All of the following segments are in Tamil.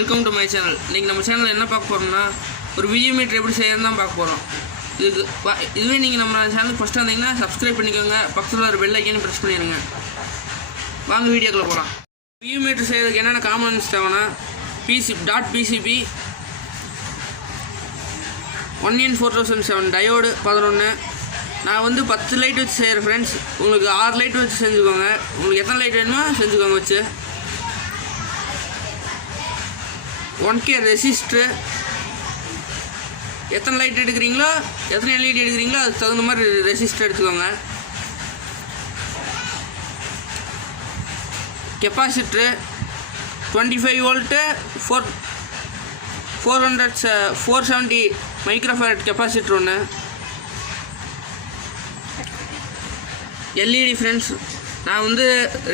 Welcome to my channel. இன்றைக்கி நம்ம சேனலில் என்ன பார்க்க போகிறோம்னா, ஒரு வியூ மீட்டர் எப்படி செய்யறது தான் பார்க்க போகிறோம். இதுவே நீங்கள் நம்ம சேனலுக்கு ஃபஸ்ட்டு வந்தீங்கன்னா சப்ஸ்கிரைப் பண்ணிக்கோங்க, பக்கத்தில் ஒரு பெல் ஐக்கனையும் ப்ரெஸ் பண்ணிடுங்க. வாங்க வீடியோக்குள்ளே போகலாம். வியூ மீட்டர் செய்கிறதுக்கு என்னென்ன காம்பனன்ட்ஸ் தேவைன்னா, பிசிபி 1N4007 டயோடு 11. நான் வந்து 10 லைட் வச்சு செய்கிறேன் ஃப்ரெண்ட்ஸ். உங்களுக்கு 6 லைட் வச்சு செஞ்சுக்கோங்க. உங்களுக்கு எத்தனை லைட் வேணுமோ செஞ்சுக்கோங்க வச்சு. 1K ரெசிஸ்ட்ரு. எத்தனை லைட் எடுக்கிறீங்களோ, எத்தனை எல்இடி எடுக்கிறீங்களோ அதுக்கு தகுந்த மாதிரி ரெசிஸ்டர் எடுத்துக்கோங்க. கெப்பாசிட்ரு 25 வோல்ட்டு 470 மைக்ரோஃபாரட் கெப்பாசிட்டர் ஒன்று. எல்இடி ஃப்ரெண்ட்ஸ், நான் வந்து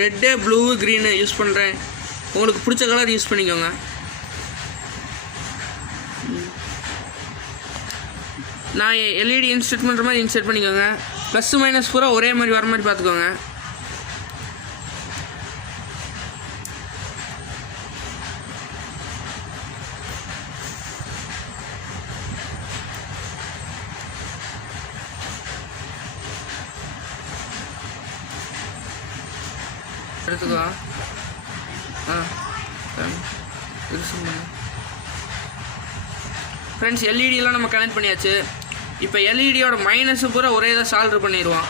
ரெட்டு, ப்ளூ, க்ரீனு யூஸ் பண்ணுறேன். உங்களுக்கு பிடிச்ச கலர் யூஸ் பண்ணிக்கோங்க. நான் எல்இடி இன்ஸ்டர்ட் பண்ணுற மாதிரி இன்ஸ்டர்ட் பண்ணிக்கோங்க. ப்ளஸ் மைனஸ் பூரா ஒரே மாதிரி வர மாதிரி பார்த்துக்கோங்க. எடுத்துக்கோ. ஃப்ரெண்ட்ஸ், எல்இடியெல்லாம் நம்ம கனெக்ட் பண்ணியாச்சு. இப்போ எல்இடியோட மைனஸு பூரா ஒரே இதாக சால்ட்ரு பண்ணிடுவோம்.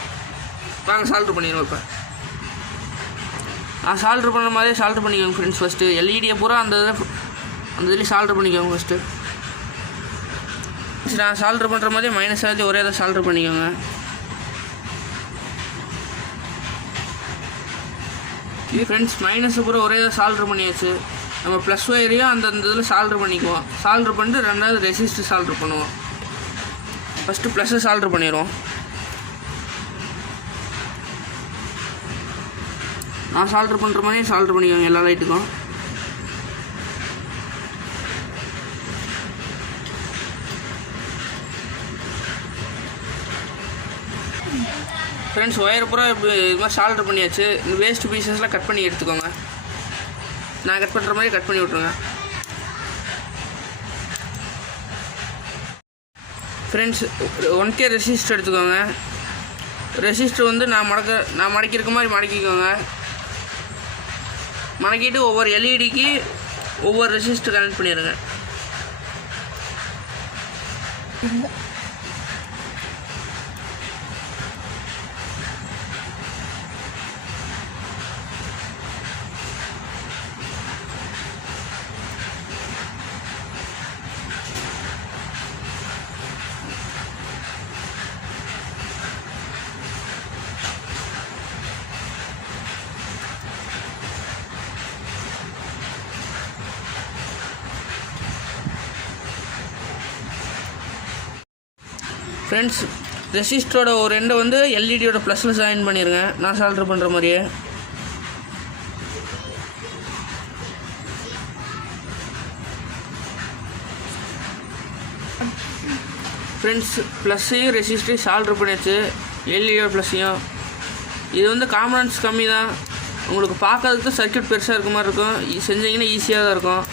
வாங்க சால்ட்ரு பண்ணிடுவோம். இப்போ நான் சால்ட்ரு பண்ணுற மாதிரியே சால்ட்ரு பண்ணிக்கோங்க ஃப்ரெண்ட்ஸ். ஃபஸ்ட்டு எல்இடியை பூரா அந்த இதுலேயும் சால்ட்ரு பண்ணிக்கோங்க ஃபஸ்ட்டு. நான் சால்ட்ரு பண்ணுற மாதிரியே மைனஸ் ஆகி ஒரே இதாக சால்ட்ரு பண்ணிக்கோங்க. இது ஃப்ரெண்ட்ஸ், மைனஸு பூரா ஒரே இதாக சால்ட்ரு பண்ணியாச்சு. நம்ம ப்ளஸ் ஒயரையும் அந்த இதில் சால்ட்ரு பண்ணிக்குவோம். சால்ட்ரு பண்ணிட்டு ரெண்டாவது ரெசிஸ்டர் சால்ட்ரு பண்ணுவோம். ஃபஸ்ட்டு ப்ளஸ்ஸை சால்ட்ரு பண்ணிடுவோம். நான் சால்ட்ரு பண்ணுற மாதிரியே சால்ட்ரு பண்ணிக்கோங்க எல்லா லைட்டுக்கும். ஃப்ரெண்ட்ஸ், ஒயர் பூரா இது மாதிரி சால்ட்ரு பண்ணியாச்சு. இந்த வேஸ்ட் பீசஸ்லாம் கட் பண்ணி எடுத்துக்கோங்க. நான் கட் பண்ணுற மாதிரி கட் பண்ணி விட்ருங்க. ஃப்ரெண்ட்ஸ், 1K ரெசிஸ்டர் எடுத்துக்கோங்க. ரெசிஸ்டர் வந்து நான் மடக்கியிருக்க மாதிரி மடக்கிக்கோங்க. மடக்கிட்டு ஒவ்வொரு எல்இடிக்கு ஒவ்வொரு ரெசிஸ்டர் கனெக்ட் பண்ணிடுங்க. ஃப்ரெண்ட்ஸ், ரெசிஸ்டரோட ஒரு ரெண்டை வந்து எல்இடியோட ப்ளஸில் ஜாயின் பண்ணிடுங்க. நான் சால்ட்ரு பண்ணுற மாதிரியே. ஃப்ரெண்ட்ஸ், ப்ளஸ்ஸையும் ரெசிஸ்டரையும் சால்ட்ரு பண்ணியாச்சு. எல்இடியோட ப்ளஸ்ஸையும். இது வந்து காம்பனன்ட்ஸ் கம்மி தான். உங்களுக்கு பார்க்கறதுக்கு சர்க்யூட் பெருசாக இருக்க மாதிரி இருக்கும். செஞ்சிங்கன்னா ஈஸியாக தான் இருக்கும்.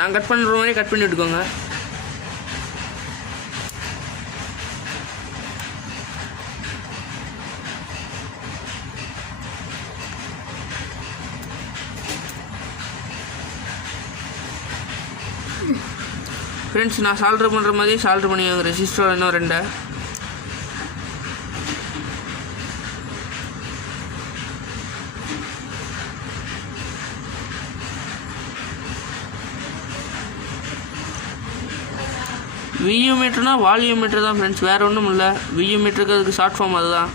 நான் கட் பண்ணுற மாதிரி கட் பண்ணி விட்டுக்கோங்க. ஃப்ரெண்ட்ஸ், நான் சால்ட்ரு பண்ணுற மாதிரி சால்ட்ரு பண்ணிக்கோங்க. ரெசிஸ்டர் இன்னும் ரெண்டை. வியூ மீட்டர்னால் வால்யூம் மீட்டர் தான் ஃப்ரெண்ட்ஸ், வேறு ஒன்றும் இல்லை. வியூ மீட்டருக்கு அதுக்கு ஷார்ட் ஃபார்ம் அதுதான்.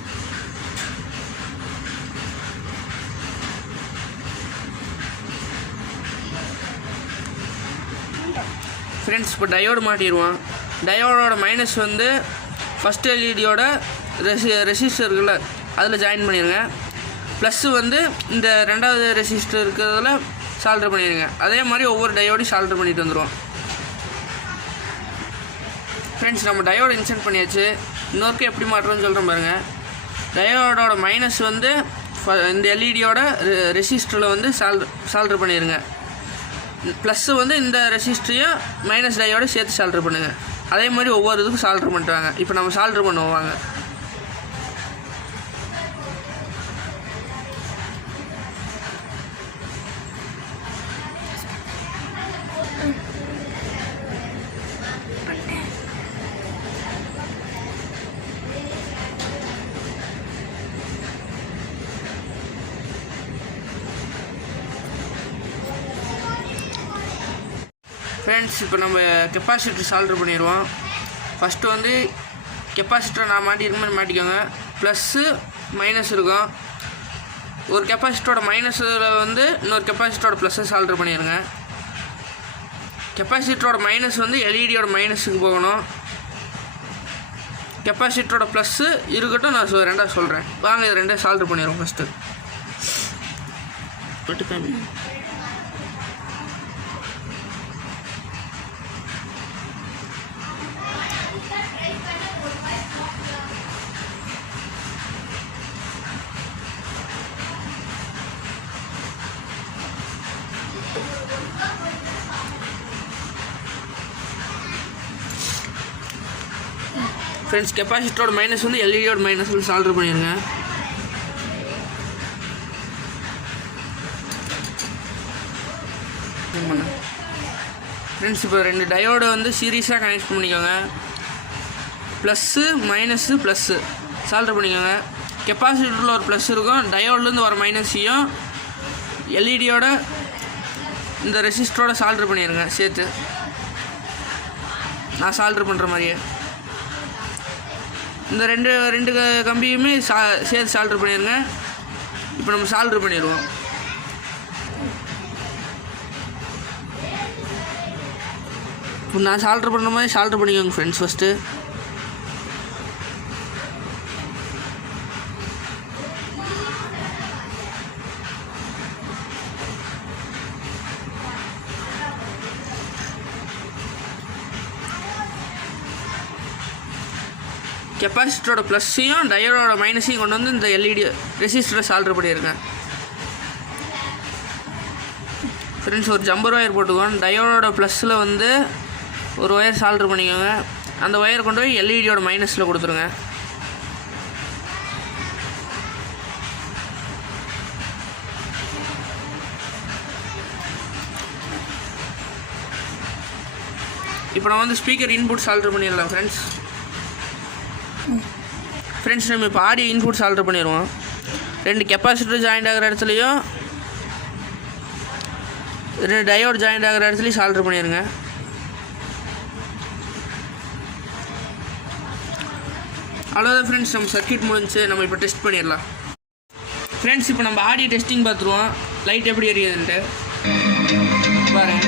ஃப்ரெண்ட்ஸ், இப்போ டயோடு மாட்டிடுவோம். டயோடோட மைனஸ் வந்து ஃபஸ்ட்டு எல்இடியோட ரெசிஸ்டர் இருக்குல்ல அதில் ஜாயின் பண்ணிடுங்க. ப்ளஸ்ஸு வந்து இந்த ரெண்டாவது ரெசிஸ்டர் இருக்கிறதுல சால்ட்ரு பண்ணிடுங்க. அதே மாதிரி ஒவ்வொரு டயோடையும் சால்ட்ரு பண்ணிட்டு வந்துடுவோம். ஃப்ரெண்ட்ஸ், நம்ம டயோடு இன்சென்ட் பண்ணியாச்சு. இன்னொருக்கு எப்படி மாட்டுறோன்னு சொல்கிறேன் பாருங்கள். டயோடோட மைனஸ் வந்து இந்த எல்இடியோட ரெசிஸ்டரில் வந்து சால்ட்ரு பண்ணிடுங்க. ப்ளஸ்ஸு வந்து இந்த ரெசிஸ்டரையும் மைனஸ் டையோட சேர்த்து சால்ட்ரு பண்ணுங்கள். அதே மாதிரி ஒவ்வொரு இதுக்கும் சால்ட்ரு பண்ணிட்டு வாங்க. இப்போ நம்ம சால்ட்ரு பண்ணுவோம் வாங்க. ஃப்ரெண்ட்ஸ், இப்போ நம்ம கெப்பாசிட்டர் சால்ட்ரு பண்ணிடுவோம். ஃபஸ்ட்டு வந்து கெப்பாசிட்டரை நான் மாட்டிருக்க மாதிரி மாட்டிக்கோங்க. ப்ளஸ்ஸு மைனஸ் இருக்கும். ஒரு கெப்பாசிட்டரோட மைனஸில் வந்து இன்னொரு கெப்பாசிட்டரோட ப்ளஸ்ஸை சால்ட்ரு பண்ணிடுங்க. கெப்பாசிட்டரோட மைனஸ் வந்து எல்இடியோட மைனஸுக்கு போகணும். கெப்பாசிட்டரோட ப்ளஸ்ஸு இருக்கட்டும், நான் ரெண்டாவது சொல்கிறேன் வாங்க. இது ரெண்டே சால்ட்ரு பண்ணிடுவோம். ஃபஸ்ட்டு ஃப்ரெண்ட்ஸ், கெப்பாசிட்டரோட மைனஸ் வந்து எல்இடியோட மைனஸ் வந்து சால்ட்ரு பண்ணிடுங்க. ஃப்ரெண்ட்ஸ், இப்போ 2 டயோடு வந்து சீரியஸாக கனெக்ட் பண்ணிக்கோங்க. ப்ளஸ்ஸு மைனஸு ப்ளஸ்ஸு சால்ட்ரு பண்ணிக்கோங்க. கெப்பாசிட்டரில் ஒரு ப்ளஸ் இருக்கும். டயோட்லேருந்து வர மைனஸையும் எல்இடியோட இந்த ரெசிஸ்டரோட சால்ட்ரு பண்ணிடுங்க சேர்த்து. நான் சால்ட்ரு பண்ணுற மாதிரியே இந்த ரெண்டு கம்பியுமே சேர்த்து சால்ட்ரு பண்ணிடுங்க. இப்போ நம்ம சால்ட்ரு பண்ணிடுவோம். இப்போ நான் சால்ட்ரு பண்ணுற மாதிரி சால்ட்ரு பண்ணிக்கோங்க ஃப்ரெண்ட்ஸ். ஃபஸ்ட்டு கெப்பாசிட்டரோட ப்ளஸ்ஸையும் டயோடோட மைனஸையும் கொண்டு வந்து இந்த எல்இடி ரெசிஸ்டரை சால்ட்ரு பண்ணிடுங்க. ஃப்ரெண்ட்ஸ், ஒரு ஜம்பர் ஒயர் போட்டுக்கோங்க. டயோடோட ப்ளஸில் வந்து ஒரு ஒயர் சால்ட்ரு பண்ணிக்கோங்க. அந்த ஒயர் கொண்டு போய் எல்இடியோட மைனஸில் கொடுத்துருங்க. இப்போ நான் வந்து ஸ்பீக்கர் இன்புட் சால்ட்ரு பண்ணிடலாம் ஃப்ரெண்ட்ஸ். நம்ம இப்போ ஆடியோ இன்புட் சால்ட்ரு பண்ணிடுவோம். 2 கெப்பாசிட்டர் ஜாயிண்ட் ஆகிற இடத்துலையும் 2 டயோடு ஜாயிண்ட் ஆகிற இடத்துலையும் சால்ட்ரு பண்ணிடுங்க. அவ்வளோதான் ஃப்ரெண்ட்ஸ், நம்ம சர்க்யூட் முடிஞ்சு. நம்ம இப்போ டெஸ்ட் பண்ணிடலாம். ஃப்ரெண்ட்ஸ், இப்போ நம்ம ஆடியோ டெஸ்டிங் பார்த்துருவோம். லைட் எப்படி எரியுதுன்ட்டு பாருங்க.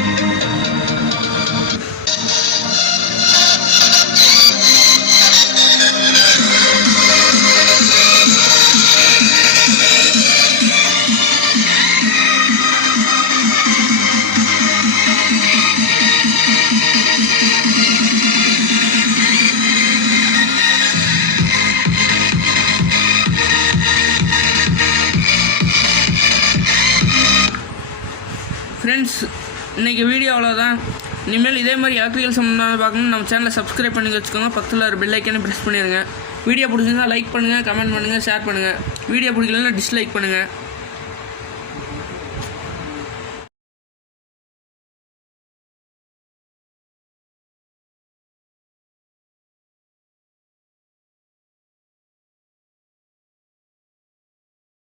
ஃப்ரெண்ட்ஸ், இன்றைக்கி வீடியோ அவ்வளோதான். இனிமேல் இதே மாதிரி எலக்ட்ரிக்கல் சம்மந்தமாக பார்க்கணும்னு நம்ம சேனலை சப்ஸ்கிரைப் பண்ணி வச்சுக்கோங்க. பக்கத்தில் ஒரு பெல் ஐக்கானே ப்ரெஸ் பண்ணிடுங்க. வீடியோ பிடிச்சிருந்தா லைக் பண்ணுங்கள், கமெண்ட் பண்ணுங்கள், ஷேர் பண்ணுங்கள். வீடியோ பிடிக்கலன்னா டிஸ்லைக் பண்ணுங்கள்.